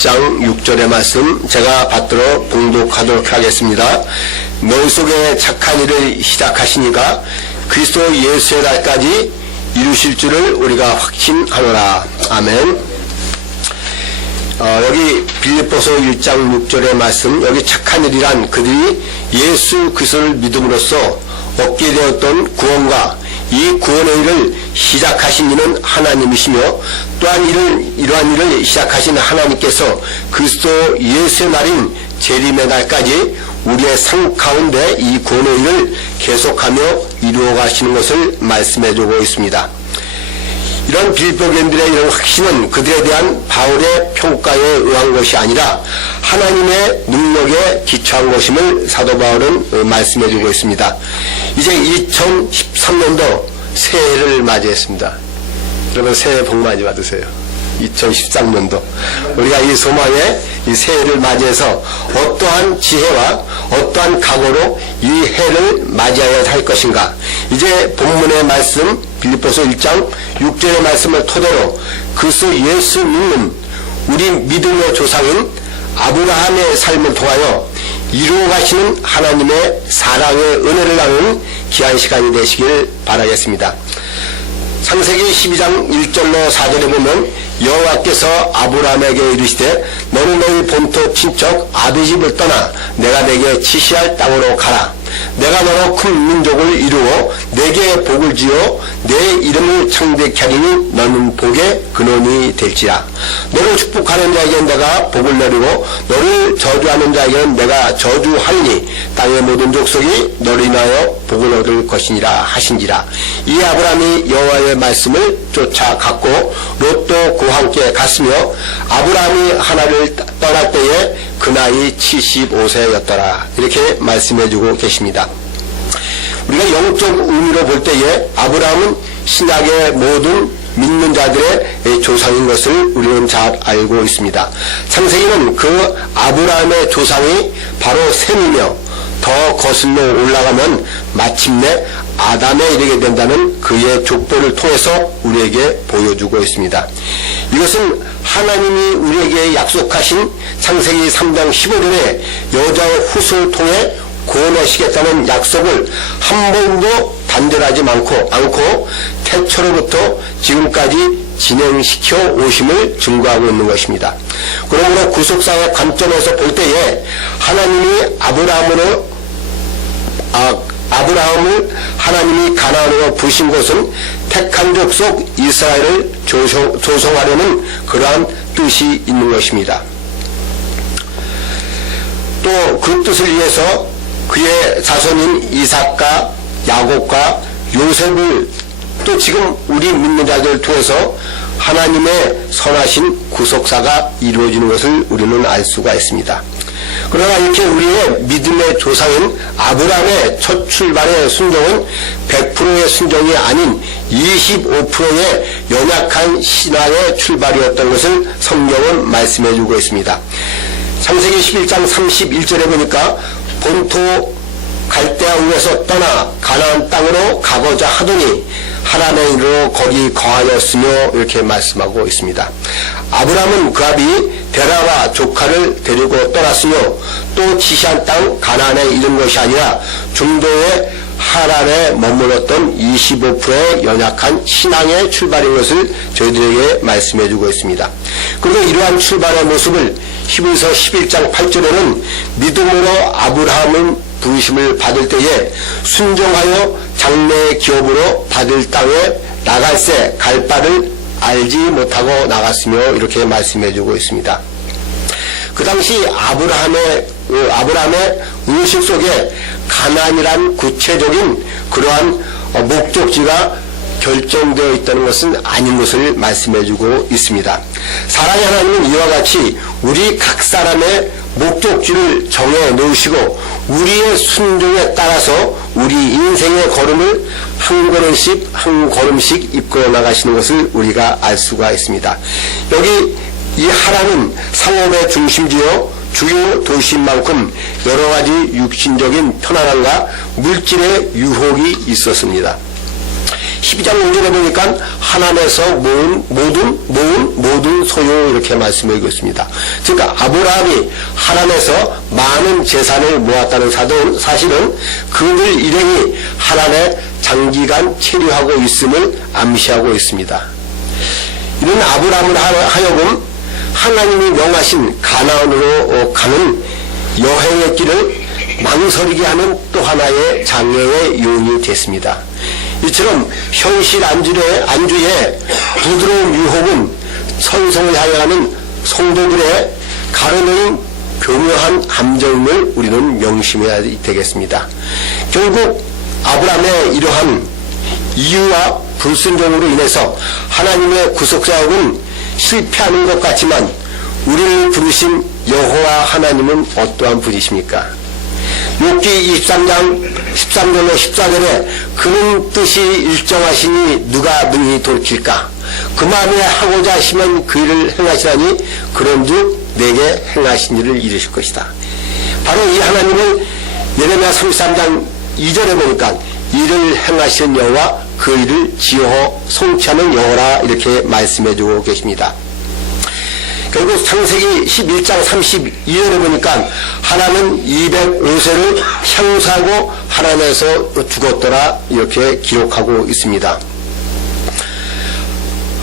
장 6절의 말씀 제가 받들어 봉독하도록 하겠습니다. 너희 속에 착한 일을 시작하시니까 그리스도 예수의 날까지 이루실 줄을 우리가 확신하노라. 아멘. 여기 빌립보서 1장 6절의 말씀, 여기 착한 일이란 그들이 예수 그리스도를 믿음으로써 얻게 되었던 구원과 이 구원의 일을 시작하신 이는 하나님이시며 또한 이러한 일을 시작하신 하나님께서 그리스도 예수의 날인 재림의 날까지 우리의 삶 가운데 이 구원의 일을 계속하며 이루어 가시는 것을 말씀해 주고 있습니다. 이런 빌립보교인들의 이런 확신은 그들에 대한 바울의 평가에 의한 것이 아니라 하나님의 능력에 기초한 것임을 사도 바울은 말씀해 주고 있습니다. 이제 2013년도 새해를 맞이했습니다. 여러분 새해 복 많이 받으세요. 2013년도 우리가 이 소망에 이 새해를 맞이해서 어떠한 지혜와 어떠한 각오로 이 해를 맞이해야 할 것인가. 이제 본문의 말씀 빌립보서 1장 6절의 말씀을 토대로 그리스도 예수 믿는 우리 믿음의 조상인 아브라함의 삶을 통하여 이루어 가시는 하나님의 사랑의 은혜를 나누는 귀한 시간이 되시길 바라겠습니다. 창세기 12장 1절로 4절에 보면 여호와께서 아브라함에게 이르시되 너는 너희 본토 친척 아비 집을 떠나 내가 내게 지시할 땅으로 가라. 내가 너로 큰 민족을 이루어 내게 복을 지어 내 이름을 창대케 하리니 너는 복의 근원이 될지라. 너를 축복하는 자에게는 내가 복을 내리고 너를 저주하는 자에게는 내가 저주하리니 땅의 모든 족속이 너를 인하여 복을 얻을 것이니라 하신지라. 이 아브라함이 여호와의 말씀을 쫓아갔고 롯도 그와 함께 갔으며 아브라함이 하나를 떠날 때에 그 나이 75세였더라. 이렇게 말씀해주고 계십니다. 우리가 영적 의미로 볼 때에 아브라함은 신약의 모든 믿는 자들의 조상인 것을 우리는 잘 알고 있습니다. 창세기는 그 아브라함의 조상이 바로 셈이며 더 거슬러 올라가면 마침내 아담에 이르게 된다는 그의 족보를 통해서 우리에게 보여주고 있습니다. 이것은 하나님이 우리에게 약속하신 창세기 3장 15절에 여자의 후손을 통해 구원하시겠다는 약속을 한 번도 단절하지 않고 태초로부터 지금까지 진행시켜 오심을 증거하고 있는 것입니다. 그러므로 구속사의 관점에서 볼 때에 하나님이 아브라함을 하나님이 가나안으로 부르신 것은 택한 족속 이스라엘을 조성하려는 그러한 뜻이 있는 것입니다. 또 그 뜻을 위해서 그의 자손인 이삭과 야곱과 요셉을 또 지금 우리 믿는 자들을 통해서 하나님의 선하신 구속사가 이루어지는 것을 우리는 알 수가 있습니다. 그러나 이렇게 우리의 믿음의 조상인 아브라함의 첫 출발의 순종은 100%의 순종이 아닌 25%의 연약한 신앙의 출발이었던 것을 성경은 말씀해주고 있습니다. 창세기 11장 31절에 보니까 본토 갈대아 우에서 떠나 가나안 땅으로 가고자 하더니 하란에 이르러 거기 거하였으며 이렇게 말씀하고 있습니다. 아브라함은 그 아비 데라와 조카를 데리고 떠났으며 또 지시한 땅 가나안에 이른 것이 아니라 중도의 하란에 머물렀던 25%의 연약한 신앙의 출발인 것을 저희들에게 말씀해 주고 있습니다. 그리고 이러한 출발의 모습을 히브리서 11장 8절에는 믿음으로 아브라함은 부르심을 받을 때에 순종하여 장래의 기업으로 받을 땅에 나갈새 갈 바를 알지 못하고 나갔으며 이렇게 말씀해 주고 있습니다. 그 당시 아브라함의 의식 속에 가나안이란 구체적인 그러한 목적지가 결정되어 있다는 것은 아닌 것을 말씀해 주고 있습니다. 사랑의 하나님은 이와 같이 우리 각 사람의 목적지를 정해 놓으시고 우리의 순종에 따라서 우리 인생의 걸음을 한 걸음씩 이끌어 나가시는 것을 우리가 알 수가 있습니다. 여기 이 하란은 상업의 중심지요 주요 도시인 만큼 여러 가지 육신적인 편안함과 물질의 유혹이 있었습니다. 12장 5절에 보니까 하나님에서 모든 소유 이렇게 말씀하고 있습니다. 그러니까 아브라함이 하나님에서 많은 재산을 모았다는 사실은 그들 일행이 하나님에 장기간 체류하고 있음을 암시하고 있습니다. 이런 아브라함을 하여금 하나님이 명하신 가나안으로 가는 여행의 길을 망설이게 하는 또 하나의 장애의 요인이 됐습니다. 이처럼 현실 안주의 부드러운 유혹은 천성을 향하는 성도들의 가르는 교묘한 함정을 우리는 명심해야 되겠습니다. 결국 아브라함의 이러한 이유와 불순종으로 인해서 하나님의 구속사역은 실패하는 것 같지만 우리를 부르신 여호와 하나님은 어떠한 분이십니까? 욥기 23장 13절로 14절에 그는 뜻이 일정하시니 누가 능히 돌이킬까? 그 마음에 하고자 하시면 그 일을 행하시라니 그런즉 내게 행하신 일을 이루실 것이다. 바로 이 하나님을 예레미야 33장 2절에 보니까 이를 행하시는 여호와 그 일을 지어 성취하는 여호라 이렇게 말씀해주고 계십니다. 결국 창세기 11장 32절에 보니까 하나는 205세를 향수하고 하나님에서 죽었더라 이렇게 기록하고 있습니다.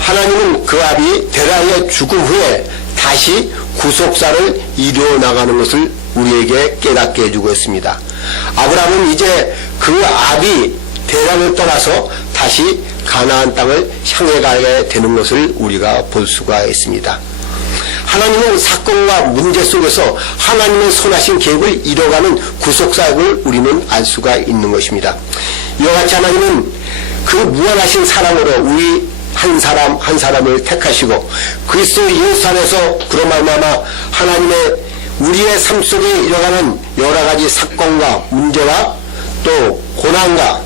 하나님은 그 아비 데라의 죽음 후에 다시 구속사를 이루어 나가는 것을 우리에게 깨닫게 해주고 있습니다. 아브라함은 이제 그 아비 데라를 떠나서 다시 가나안 땅을 향해 가게 되는 것을 우리가 볼 수가 있습니다. 하나님은 사건과 문제 속에서 하나님의 선하신 계획을 이뤄가는 구속사역을 우리는 알 수가 있는 것입니다. 이와 같이 하나님은 그 무한하신 사랑으로 우리 한 사람을 택하시고 그리스도 예수 안에서 그로 말미암아 하나님의 우리의 삶 속에 일어나는 여러 가지 사건과 문제와 또 고난과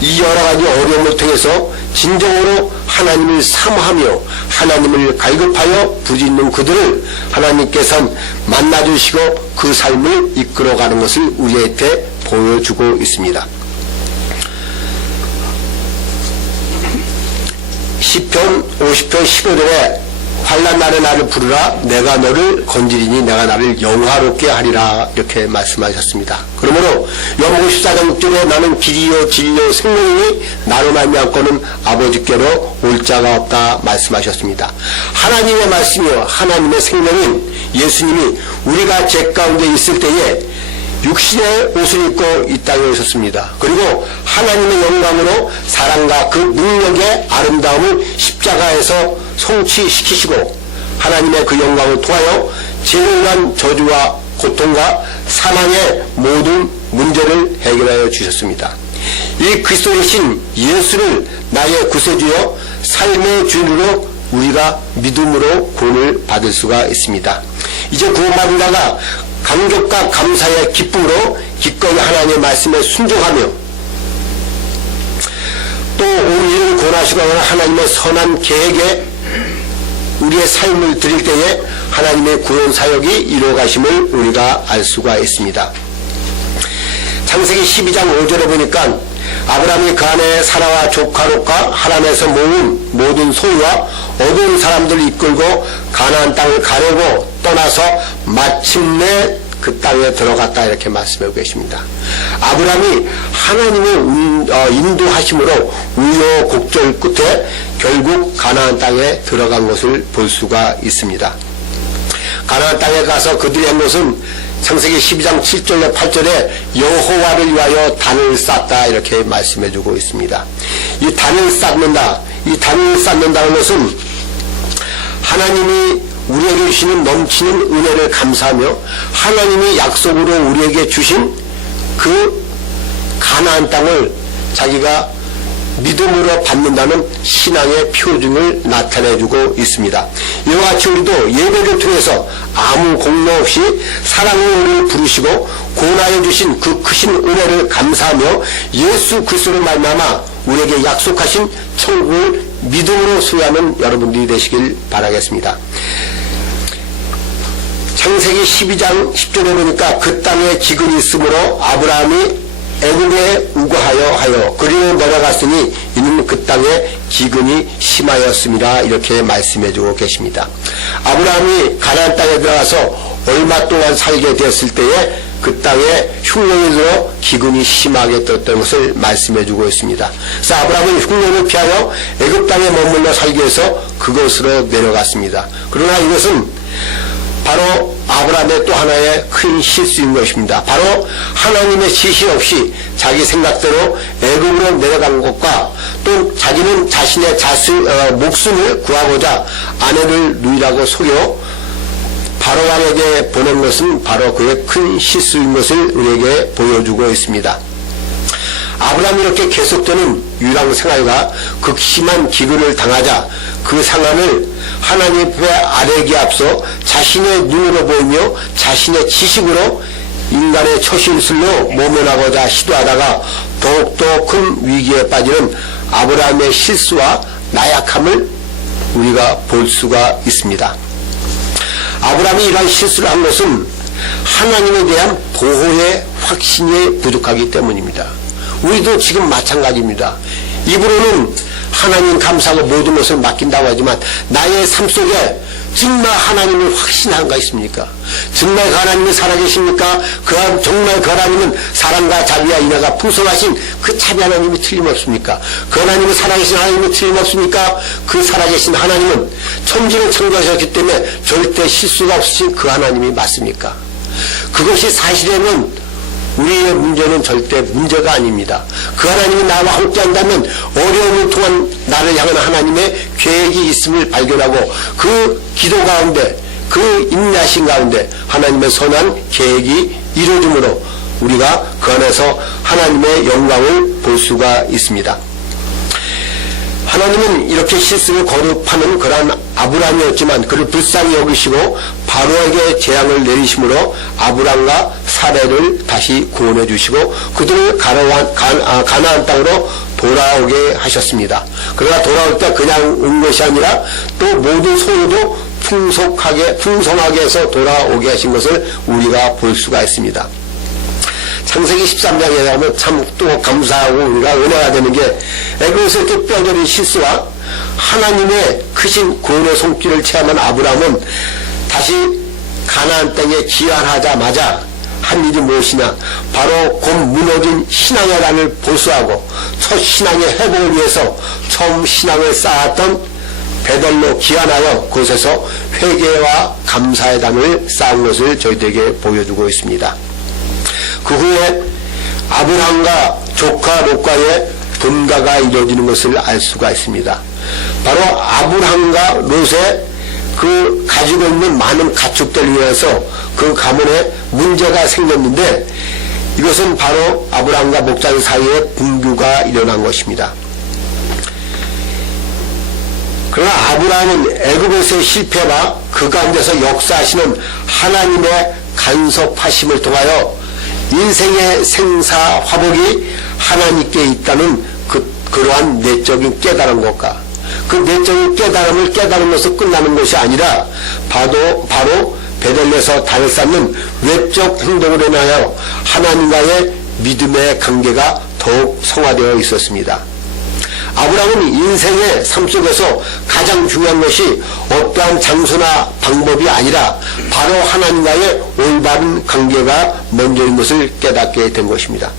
이 여러 가지 어려움을 통해서 진정으로 하나님을 사모하며 하나님을 갈급하여 부짓는 그들을 하나님께서는 만나주시고 그 삶을 이끌어가는 것을 우리한테 보여주고 있습니다. 시편 50편 15절에 환난 날에 나를 부르라 내가 너를 건지리니 내가 나를 영화롭게 하리라 이렇게 말씀하셨습니다. 그러므로 요한복음 14장 6절에 나는 길이요 진리요 생명이니 나로 말미암고는 아버지께로 올 자가 없다 말씀하셨습니다. 하나님의 말씀이요 하나님의 생명인 예수님이 우리가 죄 가운데 있을 때에 육신의 옷을 입고 이 땅에 오셨습니다. 그리고 하나님의 영광으로 사랑과 그 능력의 아름다움을 십자가에서 성취시키시고 하나님의 그 영광을 통하여 죄로 인한 저주와 고통과 사망의 모든 문제를 해결하여 주셨습니다. 이 그리스도이신 예수를 나의 구세주여 삶의 주인으로 우리가 믿음으로 구원을 받을 수가 있습니다. 이제 구원받은 자가 감격과 감사의 기쁨으로 기꺼이 하나님의 말씀에 순종하며 또 우리를 구원하시거나 하나님의 선한 계획에 우리의 삶을 드릴 때에 하나님의 구원 사역이 이루어가심을 우리가 알 수가 있습니다. 창세기 12장 5절에 보니까 아브라함이 그 안에 사라와 조카 롯과 하란에서 모은 모든 소유와 얻은 사람들을 이끌고 가나안 땅을 가려고 떠나서 마침내 그 땅에 들어갔다 이렇게 말씀하고 계십니다. 아브라함이 하나님의 인도하심으로 우여곡절 끝에 결국 가나안 땅에 들어간 것을 볼 수가 있습니다. 가나안 땅에 가서 그들이 한 것은 창세기 12장 7절에 8절에 여호와를 위하여 단을 쌓다 이렇게 말씀해주고 있습니다. 이 단을 쌓는다, 이 단을 쌓는다는 것은 하나님이 우리에게 주시는 넘치는 은혜를 감사하며 하나님이 약속으로 우리에게 주신 그 가나안 땅을 자기가 믿음으로 받는다는 신앙의 표징을 나타내주고 있습니다. 이와 같이 우리도 예배를 통해서 아무 공로 없이 사랑으로 우리를 부르시고 구원하여 주신 그 크신 은혜를 감사하며 예수 그리스도를 말미암아 우리에게 약속하신 천국을 믿음으로 소유하는 여러분들이 되시길 바라겠습니다. 창세기 12장 10절에 보니까 그 땅에 기근이 있으므로 아브라함이 애굽에 우거하여 하여 그리로 내려갔으니 이는 그 땅에 기근이 심하였습니다. 이렇게 말씀해주고 계십니다. 아브라함이 가나안 땅에 들어가서 얼마 동안 살게 되었을 때에 그 땅에 흉년이 들어 기근이 심하게 떴던 것을 말씀해주고 있습니다. 그래서 아브라함은 흉년을 피하여 애굽 땅에 머물러 살기 위해서 그곳으로 내려갔습니다. 그러나 이것은 바로 아브라함의 또 하나의 큰 실수인 것입니다. 바로 하나님의 지시 없이 자기 생각대로 애굽으로 내려간 것과 또 자기는 자신의 목숨을 구하고자 아내를 누이라고 속여 바로왕에게 보낸 것은 바로 그의 큰 실수인 것을 우리에게 보여주고 있습니다. 아브라함이 이렇게 계속되는 유랑 생활과 극심한 기근을 당하자 그 상황을 하나님 앞에 아뢰기에 앞서 자신의 눈으로 보이며 자신의 지식으로 인간의 처신술로 모면하고자 시도하다가 더욱더 큰 위기에 빠지는 아브라함의 실수와 나약함을 우리가 볼 수가 있습니다. 아브라함이 이러한 실수를 한 것은 하나님에 대한 보호의 확신이 부족하기 때문입니다. 우리도 지금 마찬가지입니다. 입으로는 하나님 감사하고 모든 것을 맡긴다고 하지만 나의 삶 속에 정말 하나님을 확신한가 있습니까? 정말 그 하나님은 살아계십니까? 정말 그 하나님은 사랑과 자비와 인애가 풍성하신 그 자비 하나님이 틀림없습니까? 그 하나님은 살아계신 하나님이 틀림없습니까? 그 살아계신 하나님은 천지를 창조하셨기 때문에 절대 실수가 없으신 그 하나님이 맞습니까? 그것이 사실이라면 우리의 문제는 절대 문제가 아닙니다. 그 하나님이 나와 함께 한다면 어려움을 통한 나를 향한 하나님의 계획이 있음을 발견하고 그 기도 가운데 그 인내하신 가운데 하나님의 선한 계획이 이루어짐으로 우리가 그 안에서 하나님의 영광을 볼 수가 있습니다. 하나님은 이렇게 실수를 거듭하는 그러한 아브라함이었지만 그를 불쌍히 여기시고 바로에게 재앙을 내리심으로 아브라함과 사레를 다시 구원해 주시고 그들을 가나안 땅으로 돌아오게 하셨습니다. 그러나 돌아올 때 그냥 온 것이 아니라 또 모든 소유도 풍성하게 해서 돌아오게 하신 것을 우리가 볼 수가 있습니다. 창세기 13장에 가면 참 또 감사하고 우리가 은혜가 되는 게 애굽에서 이렇게 뼈저린 실수와 하나님의 크신 구원의 손길을 체험한 아브라함은 다시 가나안 땅에 귀환하자마자 한 일이 무엇이냐, 바로 곧 무너진 신앙의 단을 보수하고 첫 신앙의 회복을 위해서 처음 신앙을 쌓았던 베델로 귀환하여 그곳에서 회개와 감사의 단을 쌓은 것을 저희들에게 보여주고 있습니다. 그 후에 아브라함과 조카 롯과의 분가가 이루어지는 것을 알 수가 있습니다. 바로 아브라함과 롯의 그 가지고 있는 많은 가축들을 위해서 그 가문에 문제가 생겼는데 이것은 바로 아브라함과 목자들 사이에 분규가 일어난 것입니다. 그러나 아브라함은 애굽에서의 실패와 그 가운데서 역사하시는 하나님의 간섭하심을 통하여 인생의 생사화복이 하나님께 있다는 그러한 내적인 깨달은 것과 그 내적인 깨달음을 깨달으면서 끝나는 것이 아니라 바로 베델에서 단을 쌓는 외적 행동으로 인하여 하나님과의 믿음의 관계가 더욱 성화되어 있었습니다. 아브라함은 인생의 삶 속에서 가장 중요한 것이 어떠한 장소나 방법이 아니라 바로 하나님과의 올바른 관계가 먼저인 것을 깨닫게 된 것입니다.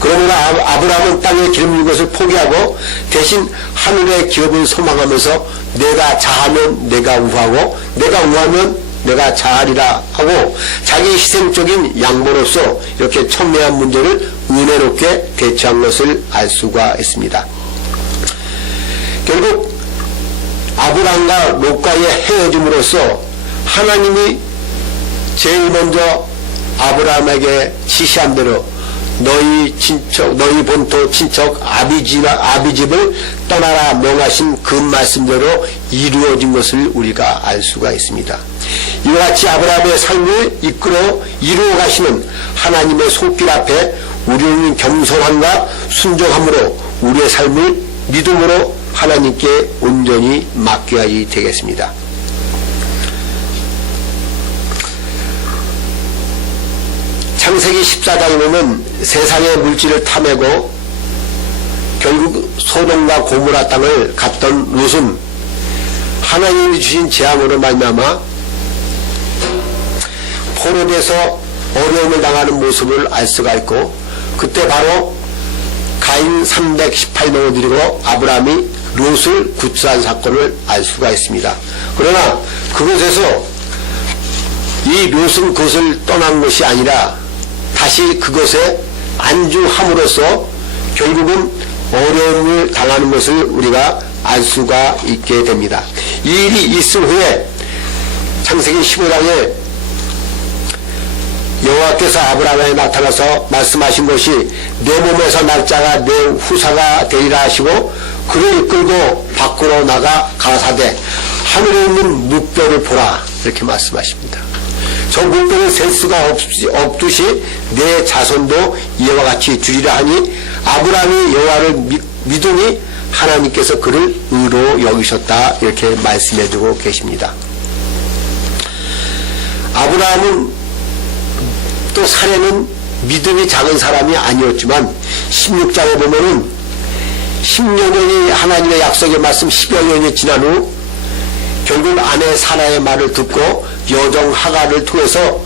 그러므로 아브라함은 땅에 기름진 것을 포기하고 대신 하늘의 기업을 소망하면서 내가 자하면 내가 우하고 내가 우하면 내가 자하리라 하고 자기 희생적인 양보로서 이렇게 첨예한 문제를 은혜롭게 대처한 것을 알 수가 있습니다. 결국 아브라함과 롯과의 헤어짐으로써 하나님이 제일 먼저 아브라함에게 지시한 대로 너희 본토 친척 아비집을 떠나라 명하신 그 말씀대로 이루어진 것을 우리가 알 수가 있습니다. 이와 같이 아브라함의 삶을 이루어 가시는 하나님의 손길 앞에 우리는 겸손함과 순종함으로 우리의 삶을 믿음으로 하나님께 온전히 맡겨야 되겠습니다. 창세기 14장에 보면 세상의 물질을 탐내고 결국 소돔과 고모라 땅을 갔던 롯은 하나님이 주신 재앙으로 말미암아 포로돼서 어려움을 당하는 모습을 알 수가 있고, 그때 바로 가인 318명을 드리고 아브라함이 롯을 구출한 사건을 알 수가 있습니다. 그러나 그곳에서 이 롯은 그것을 떠난 것이 아니라 다시 그것에 안주함으로써 결국은 어려움을 당하는 것을 우리가 알 수가 있게 됩니다. 이 일이 있은 후에 창세기 15장에 여호와께서 아브라함에 나타나서 말씀하신 것이 내 몸에서 날짜가 내 후사가 되리라 하시고 그를 이끌고 밖으로 나가 가라사대 하늘에 있는 묵별을 보라, 이렇게 말씀하십니다. 저 묵별을 셀 수가 없듯이 내 자손도 이와 같이 주리라 하니 아브라함이 여호와를 믿으니 하나님께서 그를 의로 여기셨다, 이렇게 말씀해주고 계십니다. 아브라함은 또 사례는 믿음이 작은 사람이 아니었지만 16장에 보면은 10여 년이 하나님의 약속의 말씀 10여 년이 지난 후 결국 아내 사라의 말을 듣고 여종 하갈을 통해서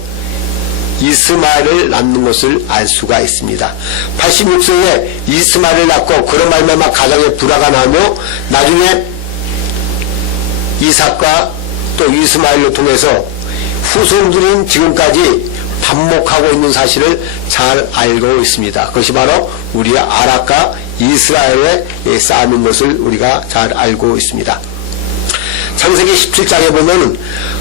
이스마엘을 낳는 것을 알 수가 있습니다. 86세에 이스마엘을 낳고 그런 말미암아 가정에 불화가 나며 나중에 이삭과 또 이스마엘을 통해서 후손들인 지금까지 반목하고 있는 사실을 잘 알고 있습니다. 그것이 바로 우리의 아락과 이스라엘의 싸움인 것을 우리가 잘 알고 있습니다. 창세기 17장에 보면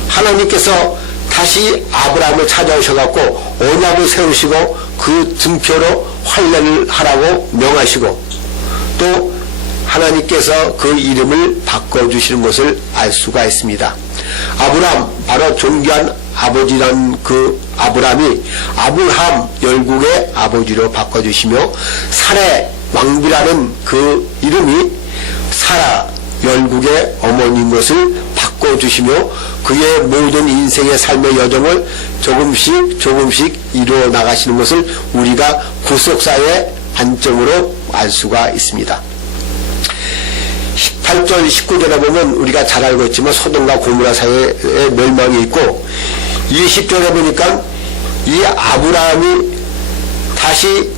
하나님께서 다시 아브라함을 찾아오셔갖고 언약을 세우시고 그 등표로 환례를 하라고 명하시고 또 하나님께서 그 이름을 바꿔주시는 것을 알 수가 있습니다. 아브라함, 바로 존귀한 아버지란 그 아브라함이 아브라함 열국의 아버지로 바꿔주시며 사레 왕비라는 그 이름이 사라 열국의 어머니인 것을 바꿔주시며 그의 모든 인생의 삶의 여정을 조금씩 이루어 나가시는 것을 우리가 구속사의 관점으로 알 수가 있습니다. 18절 19절에 보면 우리가 잘 알고 있지만 소돔과 고모라 사이에 멸망이 있고 20절에 보니까 이 아브라함이 다시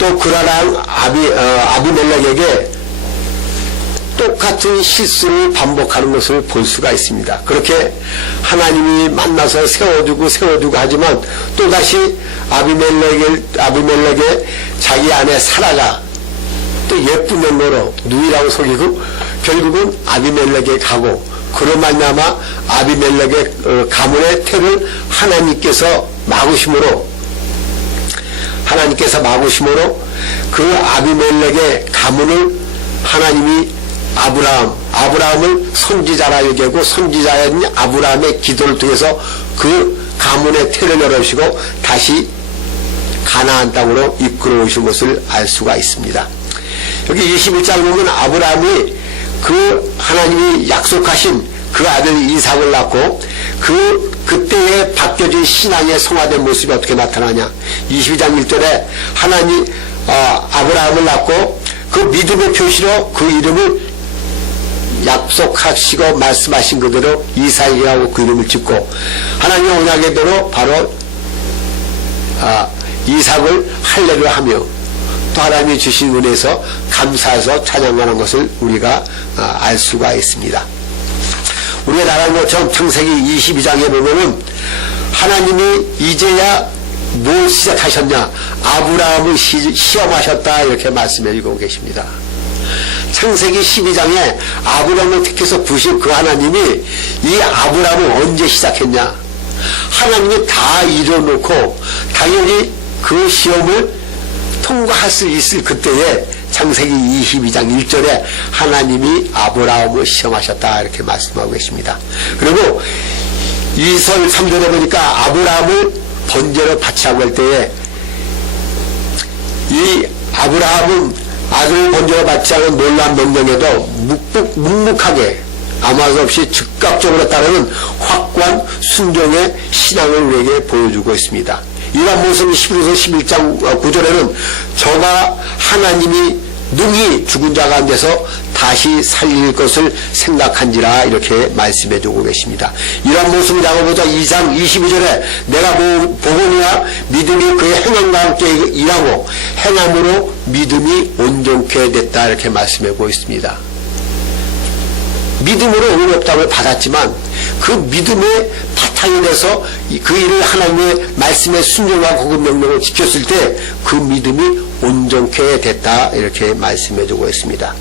또 그라랑 아비멜렉에게 똑같은 실수를 반복하는 것을 볼 수가 있습니다. 그렇게 하나님이 만나서 세워주고 하지만 또다시 아비멜렉의 자기 아내 사라가 또 예쁜 면모로 누이라고 속이고 결국은 아비멜렉에 가고 그로 말미암아 아비멜렉의 가문의 태를 하나님께서 막으심으로 그 아비멜렉의 가문을 하나님이 아브라함을 선지자라 여기고 선지자인 아브라함의 기도를 통해서 그 가문의 태를 열어주시고 다시 가나안 땅으로 이끌어 오신 것을 알 수가 있습니다. 여기 21장 보면 아브라함이 그 하나님이 약속하신 그 아들 이삭을 낳고 그때에 바뀌어진 신앙의 성화된 모습이 어떻게 나타나냐. 22장 1절에 하나님 아브라함을 낳고 그 믿음의 표시로 그 이름을 약속하시고 말씀하신 그대로 이삭이라고 그 이름을 짓고 하나님의 언약대로 바로 이삭을 할례를 하며 또 하나님이 주신 은혜에서 감사해서 찬양하는 것을 우리가 알 수가 있습니다. 우리가 나간 것처럼 창세기 22장에 보면은 하나님이 이제야 뭘 시작하셨냐, 아브라함을 시험하셨다, 이렇게 말씀해주고 계십니다. 창세기 12장에 아브라함을 택해서 부신 그 하나님이 이 아브라함을 언제 시작했냐, 하나님이 다 이뤄놓고 당연히 그 시험을 통과할 수 있을 그때에 창세기 22장 1절에 하나님이 아브라함을 시험하셨다, 이렇게 말씀하고 계십니다. 그리고 2절 3절에 보니까 아브라함을 번제로 바치라고 할 때에 이 아브라함은 아들을 번제로 바치라는 놀라운 명령에도 묵묵하게 아무 말 없이 즉각적으로 따르는 확고한 순종의 신앙을 우리에게 보여주고 있습니다. 이런 모습이 11서 11장 9절에는 저가 하나님이 능히 죽은 자 가운데서 다시 살릴 것을 생각한지라 이렇게 말씀해 주고 계십니다. 이런 모습을 야고보서 2장 22절에 내가 보거니와 믿음이 그의 행함과 함께 일하고 행함으로 믿음이 온전케 됐다 이렇게 말씀해 주고 있습니다. 믿음으로 의롭다고 받았지만 그 믿음의 바탕이 돼서 그 일을 하나님의 말씀에 순종하고 그 명령을 지켰을 때 그 믿음이 온전케 됐다 이렇게 말씀해 주고 있습니다.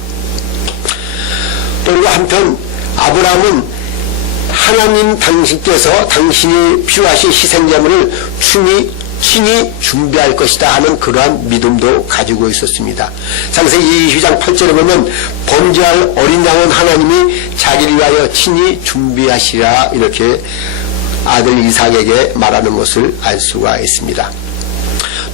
또 그리고 한편 아브라함은 하나님 당신께서 당신이 필요하신 희생제물을 친히 준비할 것이다 하는 그러한 믿음도 가지고 있었습니다. 창세기 22장 8절에 보면 번제할 어린 양은 하나님이 자기를 위하여 친히 준비하시라 이렇게 아들 이삭에게 말하는 것을 알 수가 있습니다.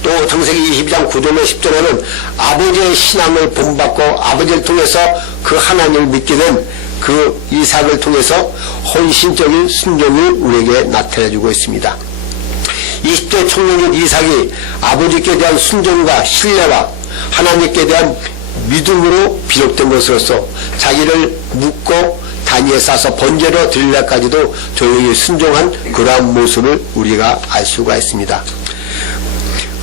또 창세기 22장 9절에 10절에는 아버지의 신앙을 본받고 아버지를 통해서 그 하나님을 믿게 된 그 이삭을 통해서 헌신적인 순종을 우리에게 나타내주고 있습니다. 20대 청년인 이삭이 아버지께 대한 순종과 신뢰와 하나님께 대한 믿음으로 비롯된 것으로서 자기를 묻고 단위에 싸서 번제로 드리려까지도 조용히 순종한 그러한 모습을 우리가 알 수가 있습니다.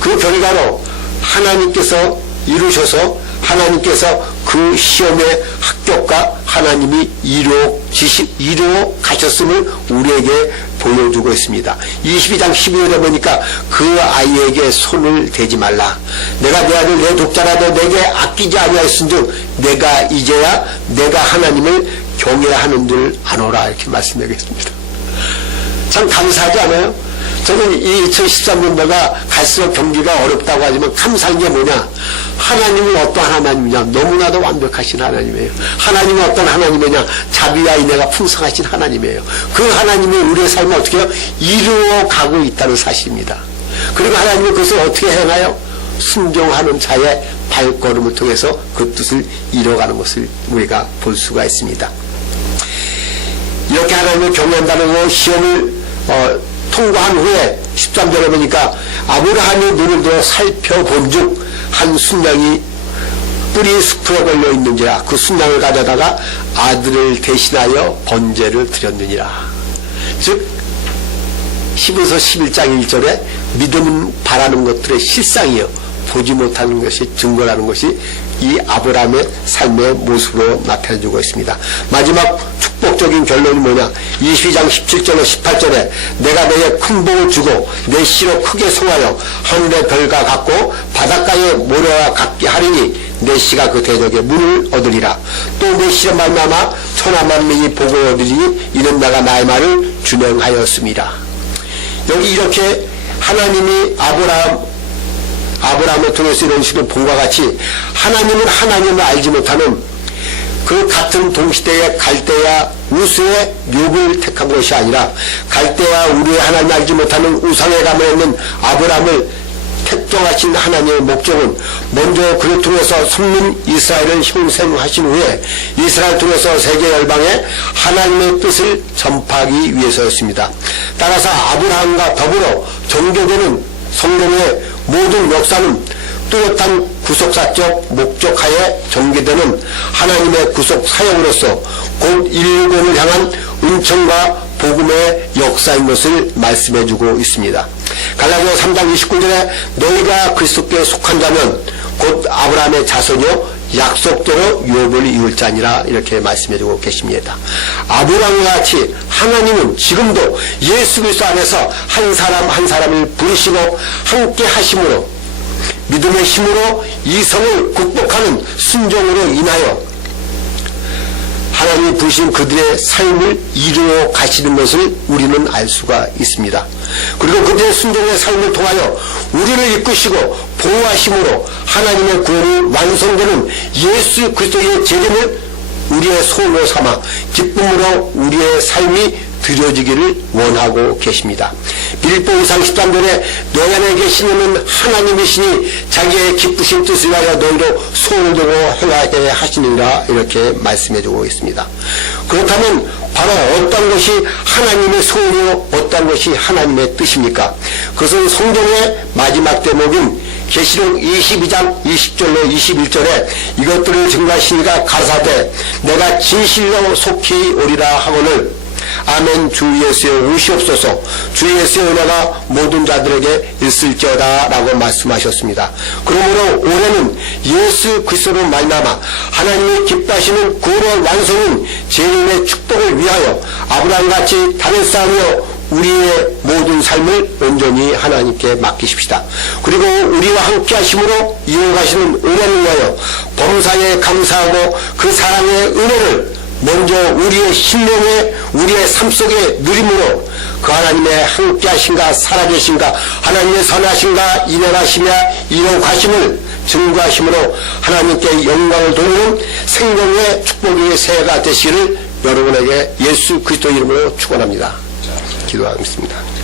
그 결과로 하나님께서 이루셔서 하나님께서 그 시험의 합격과 하나님이 이루어 가셨음을 우리에게 보여주고 있습니다. 22장 12절에 보니까 그 아이에게 손을 대지 말라. 내가 내 아들 내 독자라도 내게 아끼지 아니하였은즉 내가 이제야 내가 하나님을 경외하는 줄 아노라 이렇게 말씀드리겠습니다. 참 감사하지 않아요? 저는 이 2013년도가 갈수록 경기가 어렵다고 하지만 감사한 게 뭐냐? 하나님은 어떤 하나님이냐? 너무나도 완벽하신 하나님이에요. 하나님은 어떤 하나님이냐? 자비와 인애가 풍성하신 하나님이에요. 그 하나님이 우리의 삶을 어떻게 해요? 이루어가고 있다는 사실입니다. 그리고 하나님은 그것을 어떻게 행하여? 순종하는 자의 발걸음을 통해서 그 뜻을 이뤄가는 것을 우리가 볼 수가 있습니다. 이렇게 하나님을 경외한다는 거 시험을 통과한 후에 13절에 보니까 아브라함이 눈을 들어 살펴본 즉 한 순양이 뿔이 숲에 걸려 있는지라 그 순양을 가져다가 아들을 대신하여 번제를 드렸느니라. 즉 히브리서 11장 1절에 믿음은 바라는 것들의 실상이요 보지 못하는 것이 증거라는 것이 이 아브라함의 삶의 모습으로 나타내주고 있습니다. 마지막 축복적인 결론이 뭐냐? 22장 17절로 18절에 내가 너의 큰 복을 주고 내 씨로 크게 송하여 하늘의 별과 같고 바닷가의 모래와 같게 하리니 내 씨가 그 대적에 물을 얻으리라. 또 내 씨로 말미암아 천하만민이 복을 얻으리니 이는 내가 나의 말을 준행하였습니다. 여기 이렇게 하나님이 아브라함을 통해서 이런 식으로 본과 같이 하나님은 하나님을 알지 못하는 그 같은 동시대의 갈대와 우스의 욥을 택한 것이 아니라 갈대와 우리의 하나님 알지 못하는 우상에 가면 있는 아브라함을 택정하신 하나님의 목적은 먼저 그를 통해서 선민 이스라엘을 형성하신 후에 이스라엘 통해서 세계 열방에 하나님의 뜻을 전파하기 위해서였습니다. 따라서 아브라함과 더불어 전개되는 성경의 모든 역사는 뚜렷한 구속사적 목적하에 전개되는 하나님의 구속 사역으로서 곧 인류권을 향한 은총과 복음의 역사인 것을 말씀해주고 있습니다. 갈라디아 3장 29절에 너희가 그리스도께 속한 자면 곧 아브라함의 자손이요 약속대로 욥을 이을 자니라 이렇게 말씀해주고 계십니다. 아브라함과 같이 하나님은 지금도 예수 그리스도 안에서 한 사람 한 사람을 부르시고 함께 하심으로 믿음의 힘으로 이성을 극복하는 순종으로 인하여 하나님이 부르신 그들의 삶을 이루어 가시는 것을 우리는 알 수가 있습니다. 그리고 그들의 순종의 삶을 통하여 우리를 이끄시고 보호하심으로 하나님의 구원이 완성되는 예수 그리스도의 재림을 우리의 소원으로 삼아 기쁨으로 우리의 삶이 드려지기를 원하고 계십니다. 빌립보 2장 13절에 너희 안에 계시는 하나님이시니 자기의 기쁘신 뜻을 위하여 너희로 소원을 두고 행하게 하시느니라 이렇게 말씀해주고 있습니다. 그렇다면 바로 어떤 것이 하나님의 소원이요 어떤 것이 하나님의 뜻입니까? 그것은 성경의 마지막 대목인 계시록 22장 20절로 21절에 이것들을 증거하시니가 가라사대 내가 진실로 속히 오리라 하거늘 아멘 주 예수의 오시옵소서 주 예수의 은혜가 모든 자들에게 있을지어다 라고 말씀하셨습니다. 그러므로 올해는 예수 그리스도로 말미암아 하나님이 기뻐하시는 구원의 완성인 재림의 축복을 위하여 아브라함같이 다른 싸움이여 우리의 모든 삶을 온전히 하나님께 맡기십시다. 그리고 우리와 함께 하심으로 이용하시는 은혜를 위하여 범사에 감사하고 그 사랑의 은혜를 먼저 우리의 심령에 우리의 삶 속에 누림으로 그 하나님의 함께 하신가 살아계신가 하나님의 선하신가 인연하시며 이용하심을 증거하심으로 하나님께 영광을 돌리는 생명의 축복의 새해가 되시기를 여러분에게 예수 그리스도 이름으로 축원합니다. 기도하겠습니다.